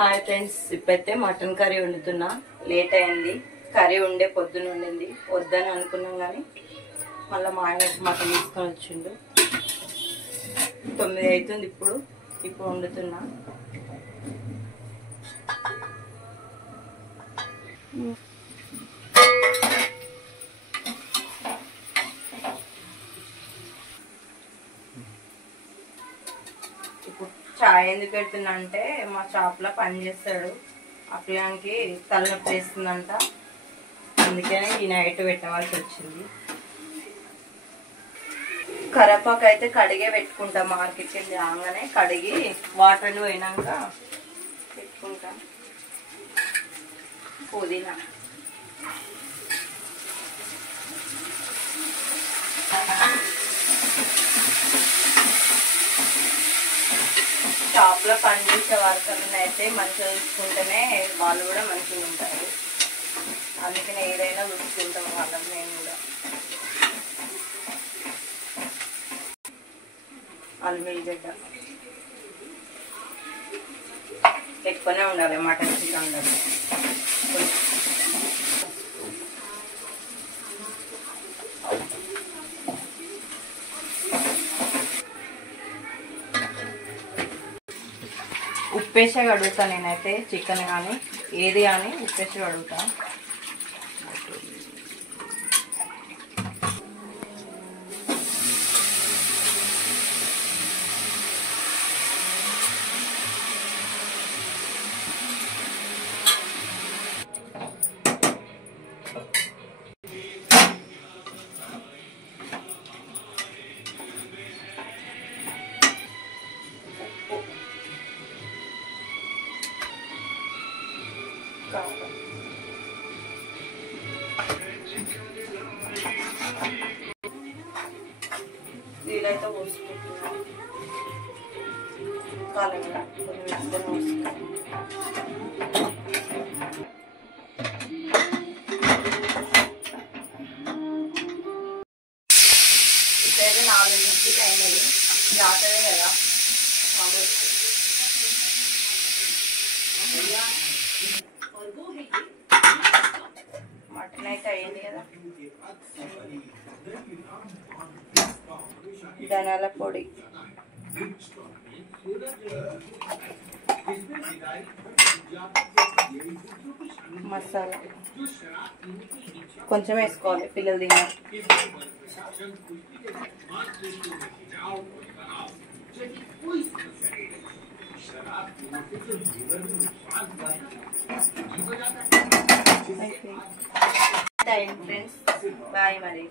Hi friends, ఇప్పుడైతే mutton curry వండుతున్నా. Late అయింది. Curry ఉండే పొద్దున ఉండింది, వద్దని అనుకున్నాం కానీ మళ్ళీ మా ఆయన మటన్ తీసుకొని వచ్చిండు. 9 అవుతుంది. ఇప్పుడు వండుతున్నా. ఇప్పుడు చాయ్ ఎందుకు పెడుతున్నా అంటే మా షాప్లో పని చేస్తాడు, ఆ పిల్లానికి తలనొప్పి వేస్తుందంట. అందుకనే ఈ నైట్ పెట్టవలసి వచ్చింది. కరేపాకు అయితే కడిగే పెట్టుకుంటా. మార్కెట్కి వెళ్ళి రాగానే కడిగి వాటర్లు పోయినాక పెట్టుకుంటా. పుదీనా, షాప్లో పనిచేసే వర్కర్లను అయితే మంచిగా చూసుకుంటేనే వాళ్ళు కూడా మంచిగా ఉంటారు. అందుకనే ఏదైనా చూసుకుంటాం వాళ్ళని. మేము కూడా అల్లిగడ్డ ఎక్కువనే ఉండాలి. మటన్ చికెన్ ఉండాలి. ఉప్పేసి కడుగుతా నేనైతే. చికెన్ కానీ ఏది కానీ ఉప్పేసి కడుగుతా. వీలైతే పోసుకుంటున్నాను. కాలంగా కొంచెం పోసుకుంటాను. ఇప్పుడైతే 4 అయినది. జాతరే కదా మటన్ అయితే అయ్యింది కదా. ధనియాల పొడి, మసాలా కొంచెం వేసుకోవాలి, పిల్లలు తిన్నారు. ఫ్రెండ్స్ బాయ్ మరి.